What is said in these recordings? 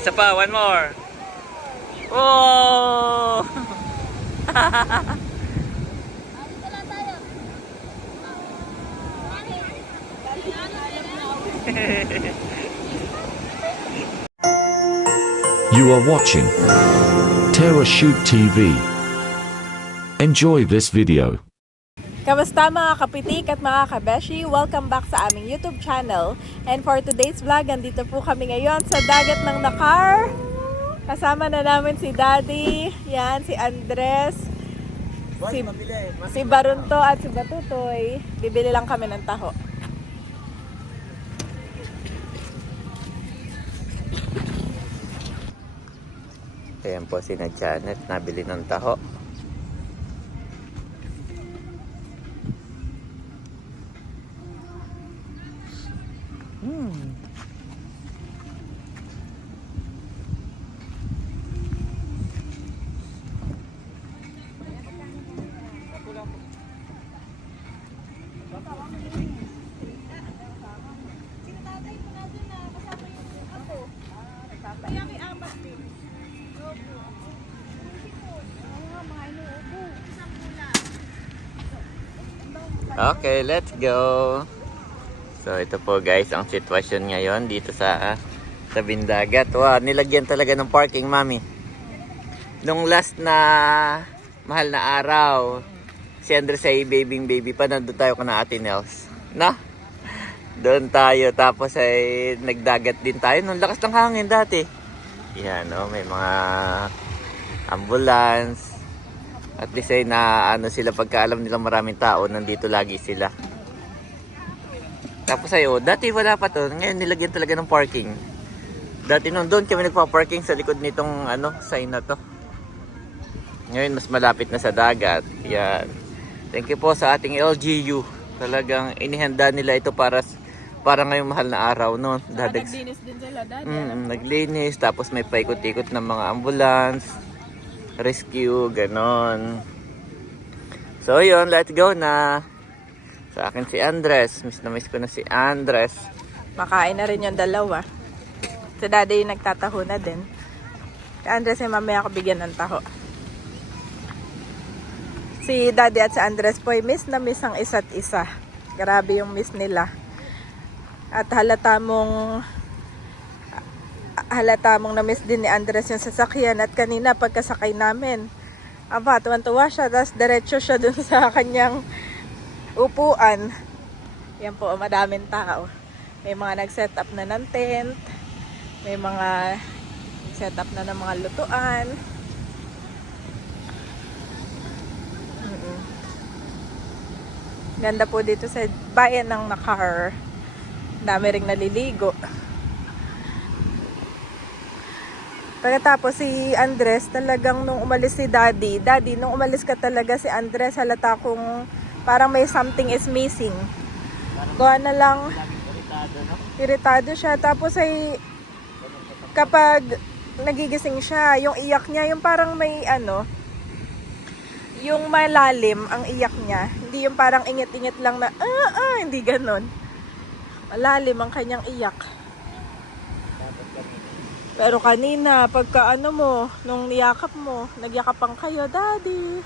Isa pa, one more. Oh! You are watching Terra Shoot TV. Enjoy this video. Kamusta mga kapitik at mga kabeshi? Welcome back sa aming YouTube channel. And for today's vlog, andito po kami ngayon sa dagat ng Nakar. Kasama na namin si Daddy, yan, si Andres, si Barunto at si Batutoy. Bibili lang kami ng taho. Ayan po si Janet, nabili ng taho. Okay, let's go. So ito po guys ang sitwasyon ngayon dito sa tabing dagat. Wow, nilagyan talaga ng parking, Mami. Nung last na mahal na araw, si Andres ay baby pa, nandun tayo kana Ate Nels. Na? Doon tayo, tapos ay nagdagat din tayo. Nung lakas ng hangin dati. Yan, oh, may mga ambulance. At least ay na ano sila, pagkaalam nila maraming tao, nandito lagi sila. Tapos ay, dati wala pa to. Ngayon nilagyan talaga ng parking. Dati nung doon kami nagpa-parking sa likod nitong sign na to. Ngayon mas malapit na sa dagat. Yan. Thank you po sa ating LGU. Talagang inihanda nila ito para ngayong mahal na araw, no? Naglinis din sila, Daddy. Naglinis, tapos may paikot-ikot ng mga ambulance, rescue, ganon. So yun, let's go na. Sa akin si Andres, miss na miss ko na si Andres. Makain na rin yung dalawa. Si Daddy yung nagtataho na din. Si Andres ay mamaya ako bigyan ng taho. Si Daddy at si Andres po ay miss na miss ang isa't isa. Grabe yung miss nila. At halata mong na-miss din ni Andres yung sasakyan. At kanina pagkasakay namin, tuwan-tuwa siya, tapos diretso siya dun sa kanyang upuan. Yan po, madaming tao. May mga nag-set up na ng tent, may mga set up na ng mga lutuan. Ganda po dito sa bayan ng Nakar. Dami ring naliligo. Pagkatapos si Andres, talagang nung umalis si Daddy, nung umalis ka talaga si Andres, halata kung parang may something is missing. Gawa na lang, iritado siya. Tapos ay, kapag nagigising siya, yung iyak niya, yung parang may yung malalim ang iyak niya. Hindi yung parang ingit-ingit lang na, hindi ganon. Malalim ang kanyang iyak. Pero kanina, pagka nung niyakap mo, nagyakapan kayo, Daddy.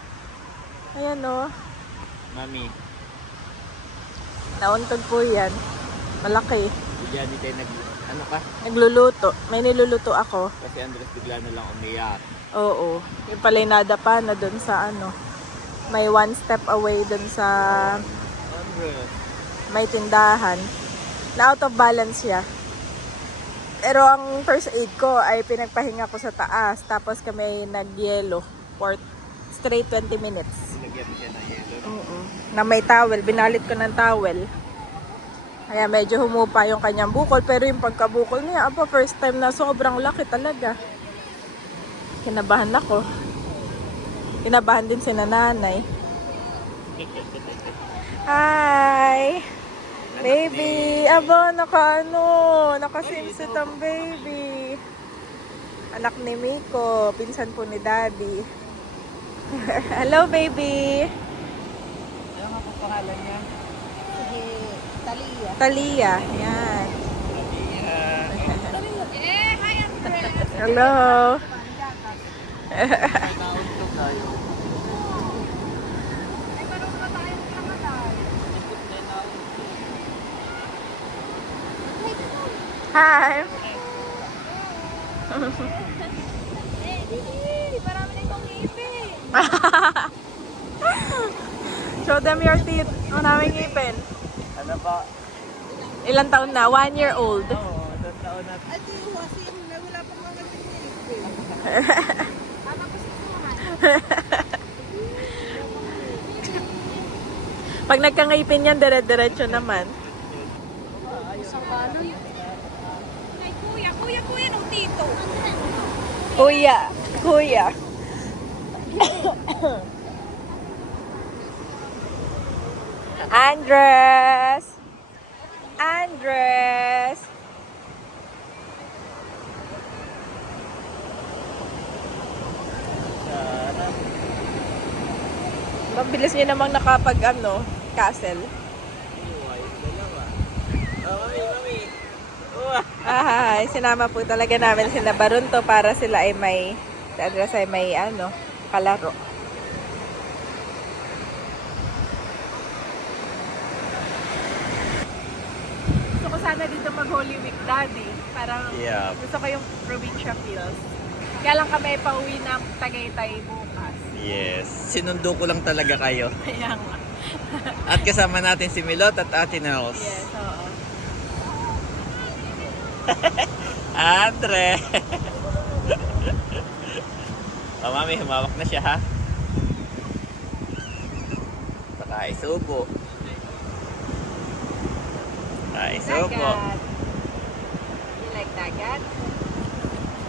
Ayan o. Mami, Nauntog po yan. Malaki. diyan tayo Nagluluto. May niluluto ako. kasi Andres bigla na lang umiyak. Oo. Yung pala'y nadapa na dun sa may one step away dun sa Andres. may tindahan. Na out of balance siya. Pero ang first aid ko ay pinagpahinga ko sa taas. Tapos kami nag-yelo for straight 20 minutes. Lagyan mo siya ng yelo. Na may towel. Binalit ko ng towel. Kaya medyo humupa yung kanyang bukol. Pero yung pagkabukol niya, first time na sobrang laki talaga. Kinabahan ako. Kinabahan din si nanay. Hi! Baby! Aba, nakasimsit ang baby. Anak ni Miko, pinsan po ni Daddy. Hello, baby! Ano nga po pangalan niya? Sige, Talia. Talia, yan. Talia. Eh, hi, Andres! Hello. Hi. Marami na itong ngipin. Show them your teeth. Maraming ngipin. Ano pa? Ilang taon na? 1 year old. Oo, isang taon na. Ay, ito yung wasi yung wala pang mga ngipin. Tama ko sa naman. Pag nagkangipin yan, dire-diretso naman. Isang balon. Ay, kuya nung tito. Kuya. Kuya. Andres. Andres. Mabilis niyo namang nakapag castle. Ay, sinama po talaga namin si Barunto para sila ay may, si Andres ay may kalaro. Gusto ko sana dito mag Holy Week, Daddy. Parang Yeah. gusto ko yung probinsya feels. Kaya lang kami pauwi ng Tagaytay bukas. Yes. Sinundo ko lang talaga kayo. Kaya nga. At kasama natin si Milot at Ate Nels. Yes, oo. Andre! Oh, mami, humawak na siya, ha? Saka isubo. Isubo. Dagat. You like dagat?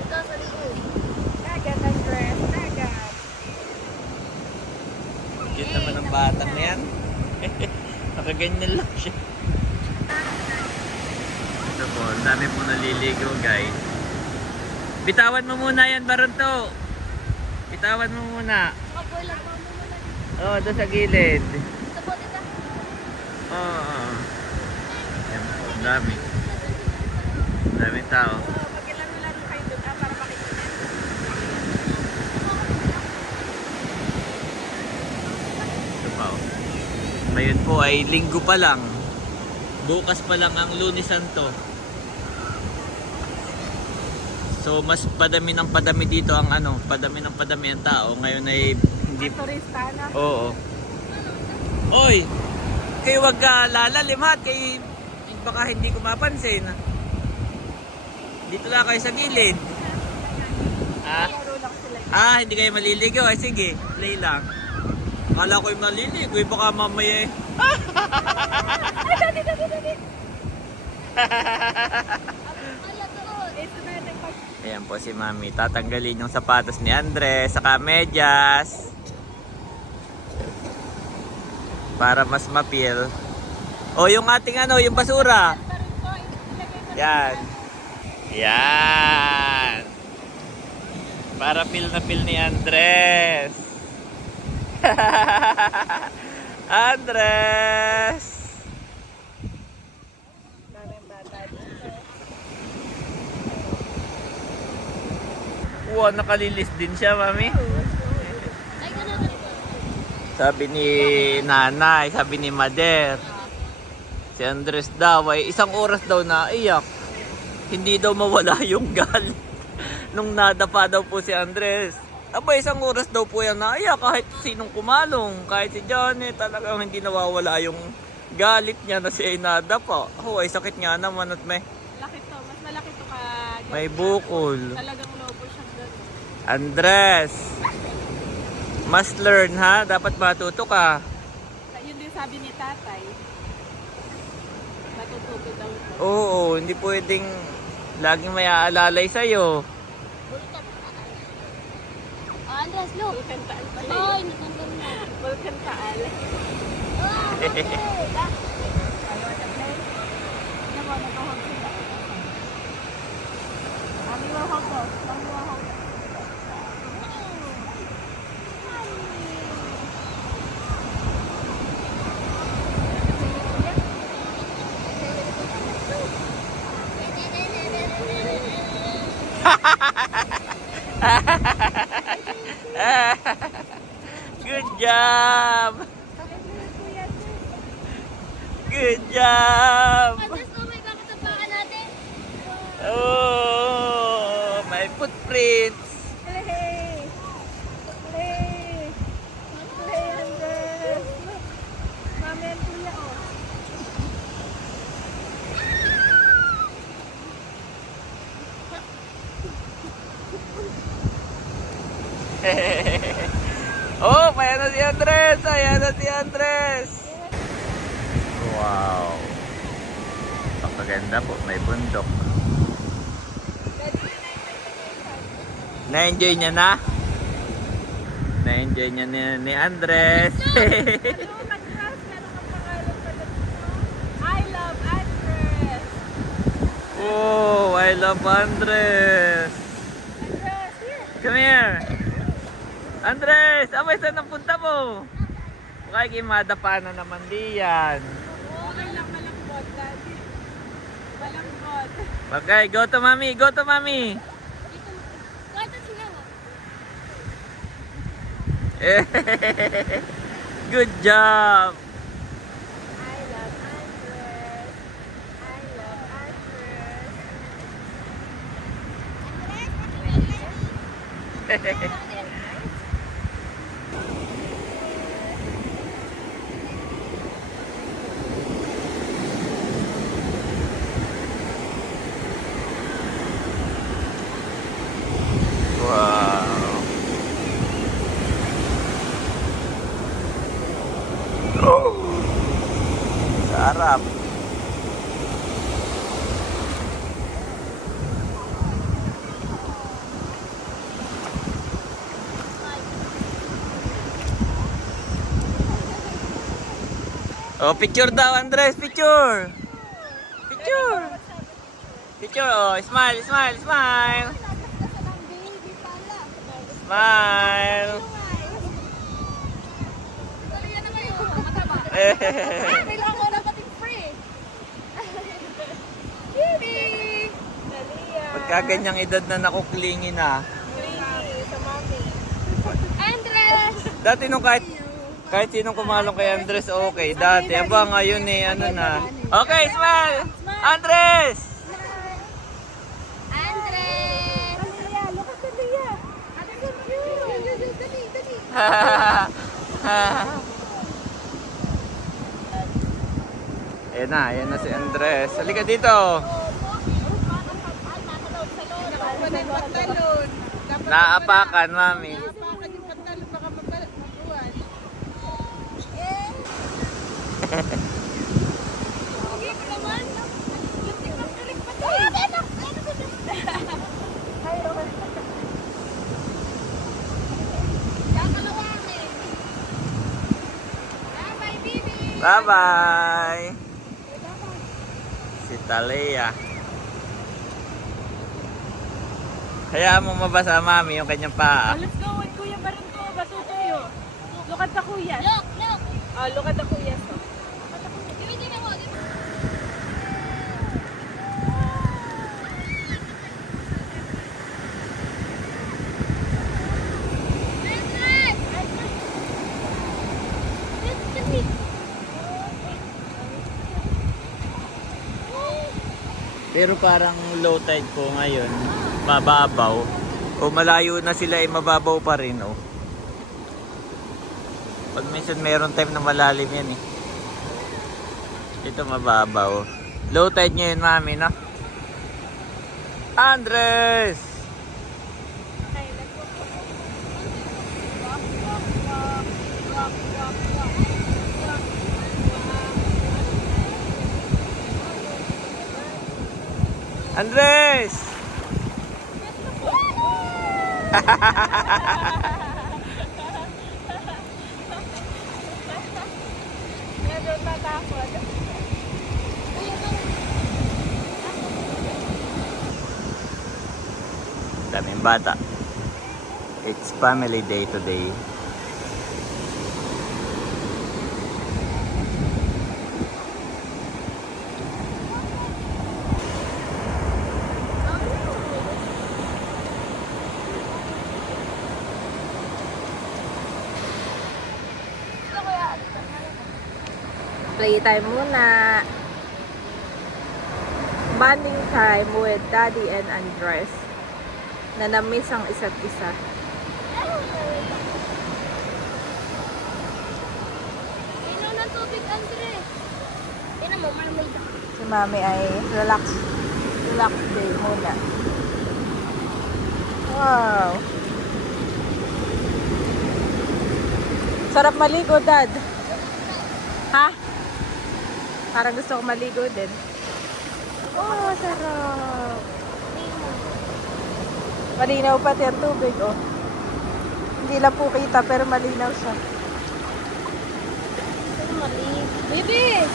Ito sa likod. Dagat, Andres. Dagat. Cute naman ang batang na yan. Nakaganyan lang siya. Ito po, ang dami po naliligo, guys. Bitawan mo muna yan, Barunto. Bitawan mo muna. Mag-boiler mo muna. Oo, doon sa gilid. Ito po, tita. Oo. Yan po, ang dami. Ang daming tao. Magilaro-laro kayo doon para makikita. Ito pa, oh. Ngayon po ay linggo pa lang. Bukas pa lang ang Lunes Santo. So mas padami ng padami dito ang padami ng padami ang tao. Ngayon ay hindi. Turista na. Oo. Oy, kayo wag ka lalalim ha, kay baka hindi ko mapansin. Dito lang kayo sa gilid. Laro lang sila. Hindi kayo maliligo. Ay sige, play lang. Akala ko'y maliligo, baka mamaya Ala doon. Ito na yung pag... Ayan po si Mami. Tatanggalin yung sapatos ni Andre saka medyas. Para mas mapil. O yung ating yung basura. Yan. Yan. Para pil na pil ni Andres. Andres. Daming bata dito. Wow, nakalilis din siya, Mami. Ay, ganun. Sabi ni nanay, sabi ni Mader, si Andres daw ay isang oras daw na iyak. Hindi daw mawala yung galit. Nung nadapa daw po si Andres. Aba, isang oras daw po yan na iyak kahit sinong kumalong. Kahit si Johnny, talagang hindi nawawala yung galit niya na siya ay nadapa. Oh, ay sakit nga naman at Laki to. Mas malaki to ka. may bukol. Talagang lobo siyang gano'n. Andres, must learn ha. Dapat matuto ka. Yun din sabi ni tatay. Matututo daw ito. Oo, hindi pwedeng laging may aalalay sa'yo. Oh, Andres, look. Vulkan Taal pala Ay, yun. natanggal na. Vulkan Taal. Ah, okay. Ayaw na play. Ano mo, nag-hog sila. Mami mo hog ko. Mami mo hog. Good job! Good job! Andres, oh my God, katapakan natin. Oh, may footprints. Play! Play! Play, Andres! Mami and kuya, oh. Oh, may ano si Andres! Ayan na si Andres! Wow! Papaganda po, may bundok. Na-enjoy niya na? Na-enjoy niya ni Andres. Hello, Andres! Meron kang pangalan pala dito. I love Andres! Oh, I love Andres. Andres, here! Come here. Andres, abay saan ang punta mo? Baka kimadapa na naman diyan. Okay lang, malambot, Daddy. Malambot. Okay, go to mommy, go to mommy. Kwento sila mo. Good job. I love Andres. I love Andres. Wow. Oh. Sarap. Oh, picture daw, Andres, picture. Picture. Picture, oh, smile, smile, smile. Baby pala. Smile. Tuloy yan naman yun. Mataba. Kailangan ko na pating free. Baby! Nalia. Pagka ganyang edad na nakuklingi na. Clingy sa mommy. Andres! Dati nung kahit sinong kumalong kay Andres, okay. Dati, aba ngayon eh, ano na. Okay, smile! Andres! Andres! Nalia, look at Nalia. Andres, so cute! Dali, dali. Ayan na si Andres. Halika dito. Pantalon. Naapakan, mami. Apakan yung pantalon, baka mabuwan. Okay ko naman. Yung tiktok tulik pa to. Kakalawangin. Bye-bye, baby! Bye-bye. Si Talea. Kaya mo mabasa, mami, yung kanyang paa. Let's go with Kuya Barangko. Basutoyo. Look at the kuya. Look, look! Oh, look at the kuya. So. Tingnan mo, dito. Andres! Dali. Pero parang low tide po ngayon. Mababaw. O malayo na sila ay mababaw pa rin, oh. Pag minsan meron time na malalim yan eh. Ito mababaw. Low tide ngayon, mami, no? Andres! Andres! Medyo tatakot. Daming bata. It's family day today. Playtime muna. Bonding time with Daddy and Andres. Na na-miss ang isa't isa. Inom ng tubig, Andre. Ina mo, marmita. Si Mami ay relax day muna. Wow. Sarap maligo, Dad. Ha? Parang gusto ko maligo din. Oh, sarap. Malinaw pati ang tubig, oh. Hindi lang po kita, pero malinaw siya. Baby!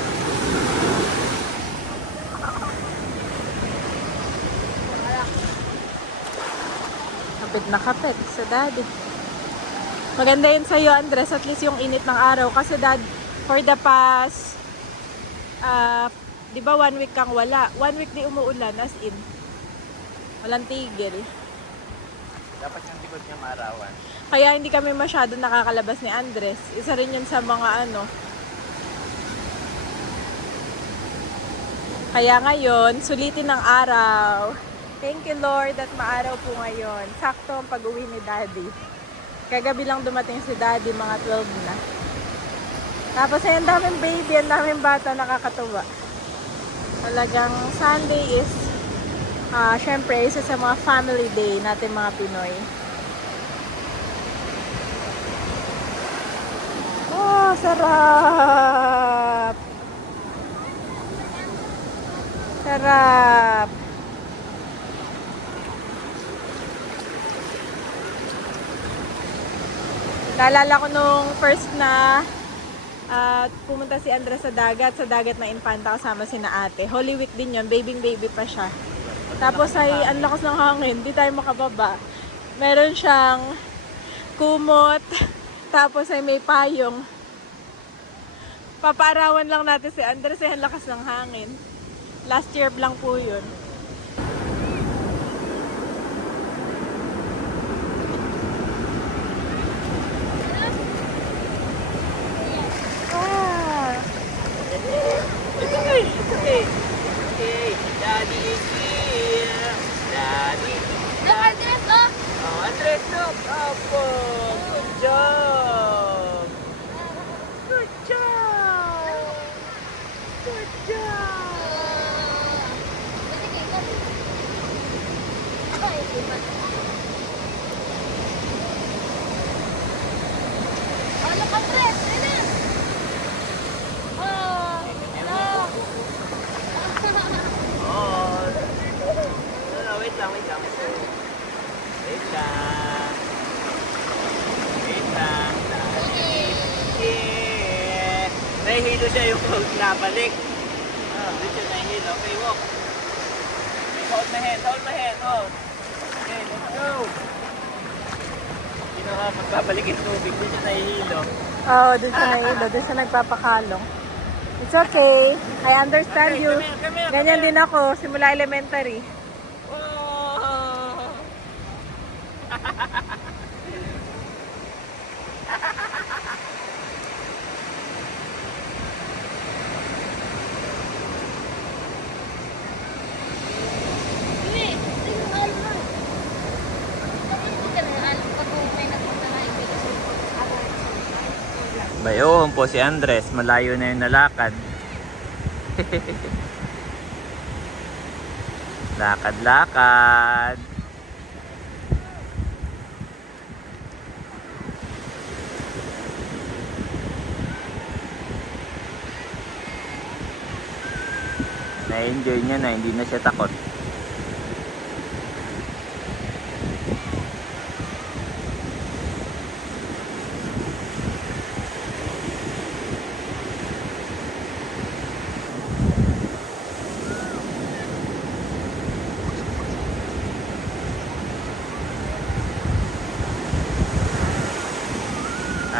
Kapit na kapit sa Daddy. Maganda yun sa'yo, Andres. At least yung init ng araw. Kasi Dad, for the past, di ba 1 week kang wala? 1 week di umuulan, as in. Walang tigil. Dapat yung likod niya maarawan. Kaya hindi kami masyado nakakalabas ni Andres. Isa rin yun sa mga ano. Kaya ngayon, sulitin ng araw. Thank you Lord at maaraw po ngayon. Sakto ang pag-uwi ni Daddy. Kagabi lang dumating si Daddy, mga 12 na. Tapos ay ang daming baby, ang daming bata, nakakatuwa. Talagang Sunday is, syempre, isa sa mga family day natin mga Pinoy. Oh, sarap! Sarap! Naalala ko nung first na pumunta si Andres sa dagat na Infanta kasama si na ate. Holy Week din yun, baby pa siya. Tapos ay ang lakas ng hangin, di tayo makababa. Meron siyang kumot, tapos ay may payong. Papaarawan lang natin si Andres ay ang lakas ng hangin. Last year lang po yun. Okay, Daddy is here. Daddy. Look, Andres, oh! Oh, Andres, look. Opo. Good job. Good job. Good job. Oh, look, Andres! Ina! Oh! Hello! Oh. No, wait lang. Wait lang. Yeah. Nahihilo siya yung nabalik. Dito siya nahihilo. Okay, walk. Okay, hold my hand. Oh. Okay, let's go. Hindi na magbabalik yung tubig. Dito siya nahihilo. Oo, doon siya nahilo, doon siya nagpapakalong. It's okay. I understand you. Come here. Ganyan din ako, simula elementary. Oh. Hindi! Ito yung alma. Hindi ka na alam pag may nagpunta na ibigay sa Bayoon po si Andres, malayo na yung nalakad. Lakad. Na-enjoy niya na, hindi na siya takot.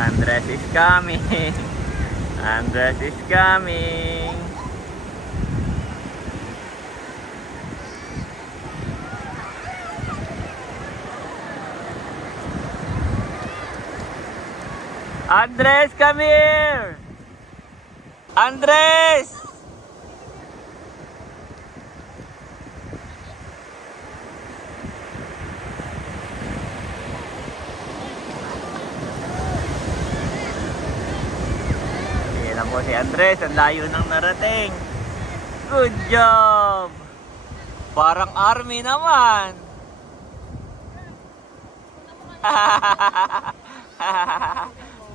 Andres is coming. Andres is coming. Andres, come here. Andres! Yan na po si Andres. Ang layo nang narating. Good job! Parang army naman.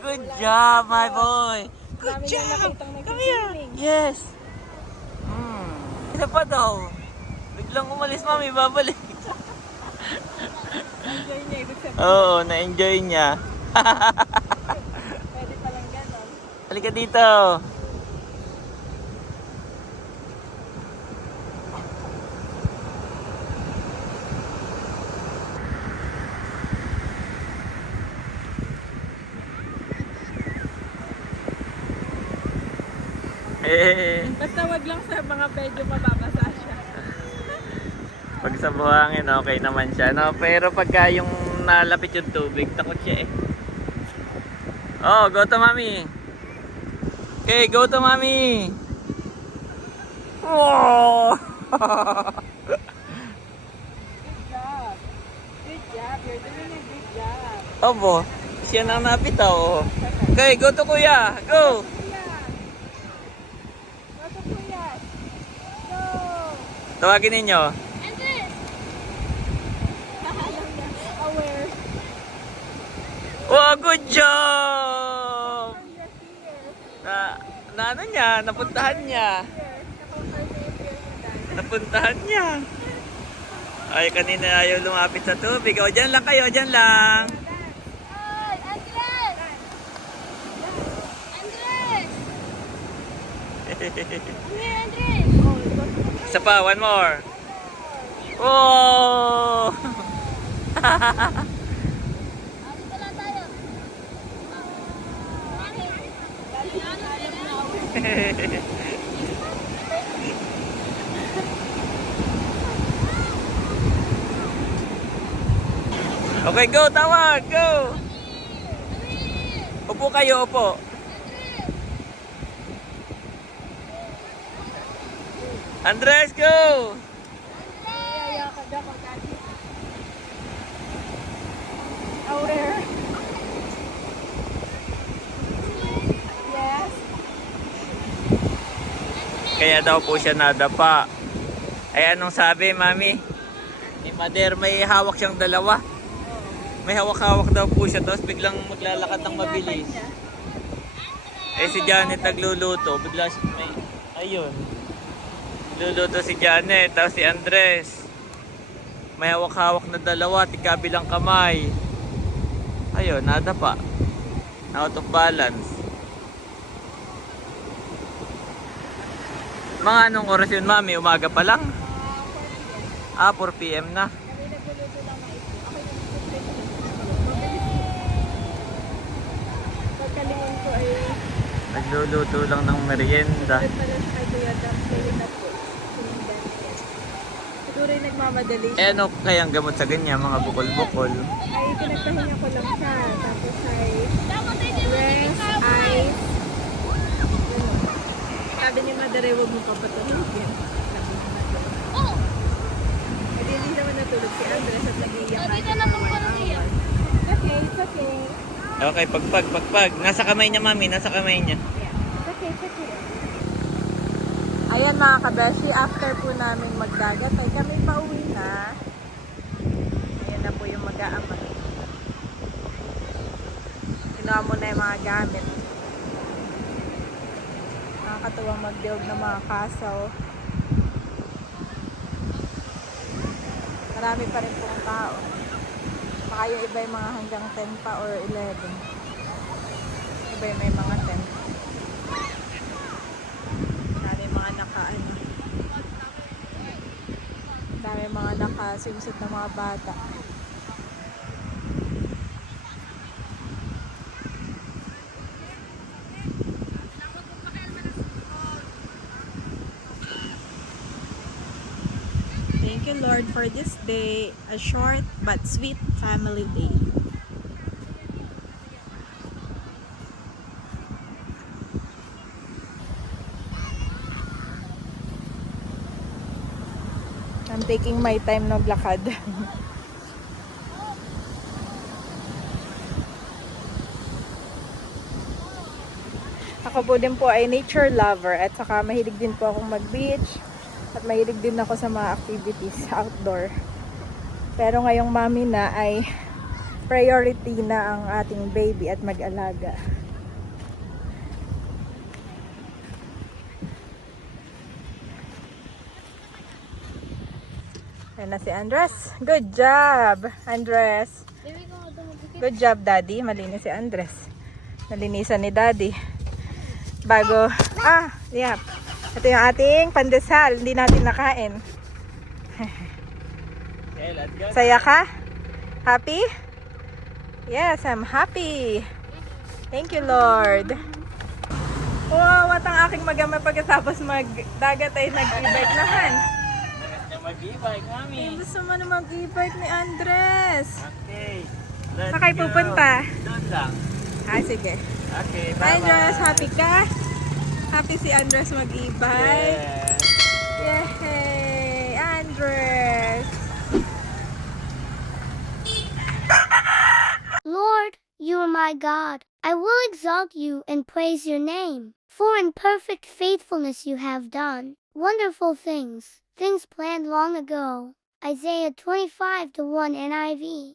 Good job, my boy. Good Dami job. nang nakitang Come here. nag-swimming. Yes. Isa pa daw. Biglang umalis, mami. Babalik. Enjoy niya, ibig sabihin. Oo, na-enjoy niya. Pwede palang ganon. Halika dito. Basta wag lang sa mga medyo mababasa siya. Pag sa buhangin, okay naman siya. No? Pero pagka yung nalapit yung tubig, takot siya eh. Oh, go to mami. Okay, go to mami. Wow! Good job. Good job. You're doing a good job. Obo, siya na napitaw. Okay, go to kuya. Go! Kuya. Go to kuya. Go. Tawagin ninyo. Andres! Alam niya. Aware. Wow, good job! Yes, here. Na ano niya, napuntahan niya. Here. Nakakarna yung here niya dahil. Napuntahan niya. Ay, kanina ayaw lumapit sa tubig. O, dyan lang kayo, dyan lang. Oy, Andres! Andres! Come here, Andres! Oh, it was Isa pa, one more. Oh! Dito lang tayo. Okay, go, tawag, go! Upo kayo, upo. Andres, go! Yaya ka daw kung dati. Aware. Yes. Kaya daw po siya nadapa. Ay, anong sabi, mami? Ni Mader, may hawak siyang dalawa. May hawak-hawak daw po siya, tapos biglang maglalakad ng mabilis. Eh, si Janet nagluluto. Bigla siya, may, ayun. Luluto si Janet, tapos si Andres. May hawak-hawak na dalawa, tigkabilang kamay. Ayun, nadapa. Out of balance. Mga anong oras yun, mami? Umaga pa lang? 4 p.m. na. Kami nagluluto lang ng ito. Ako yung pagkalingon ko ay Nagluluto lang ng merienda. pala sa kay Kuya Dam kayo na po. Siguro yung nagmamadali siya. Eh, ano kayang gamot sa ganyan, mga bukol-bukol? Ay, pinagpahinga ko lang siya. Tapos ay Dapat tayo din rest, ice. Sabi ni Madare, huwag mong kapatulogin. Oh! Hindi, hindi naman natulog si Andres at nag-iiyak. Dito naman ko lang iyak. It's okay, it's okay. Okay, pagpag. Nasa kamay niya, mami. Nasa kamay niya. It's okay, it's okay. Ayan mga kabeshi, after po namin magdagat ay kami pauwi na. Ayan na po yung mag-aamay. Kinuha mo na yung mga gamit. Nakakatuwang mag-build ng mga castle. Marami pa rin pong tao. Baka yung iba yung mga hanggang 10 pa or 11. Iba yung may mga 10. Dami mga dami mga naka-swimsuit na mga bata. Thank you, Lord, for this day, a short but sweet family day. I'm taking my time naglakad. Ako po din po ay nature lover at saka mahilig din po akong mag-beach at mahilig din ako sa mga activities outdoor. Pero ngayong mami na ay priority na ang ating baby at mag-alaga. Ayan na si Andres. Good job, Andres. Baby ko, tumagkikit. Good job, Daddy. Malinis si Andres. Nalinisan ni Daddy. Bago, yep. Ito yung ating pandesal. Hindi natin nakain. Okay, let's go. Saya ka? Happy? Yes, I'm happy. Thank you, Lord. Wow, at ang aking magama pagkatapos magdagat ay nag-e-bike naman. Maganda mag-e-bike, mami. Gusto mo na mag-e-bike ni Andres. Okay. Let's Saan kayo go. pupunta? Doon lang. Sige. Okay, Hi, bye-bye. Andres. Happy ka? Happy si Andres mag-e-bike? Yes. Yay! Andres! Lord, you are my God. I will exalt you and praise your name. For in perfect faithfulness you have done wonderful things, things planned long ago. Isaiah 25:1 NIV.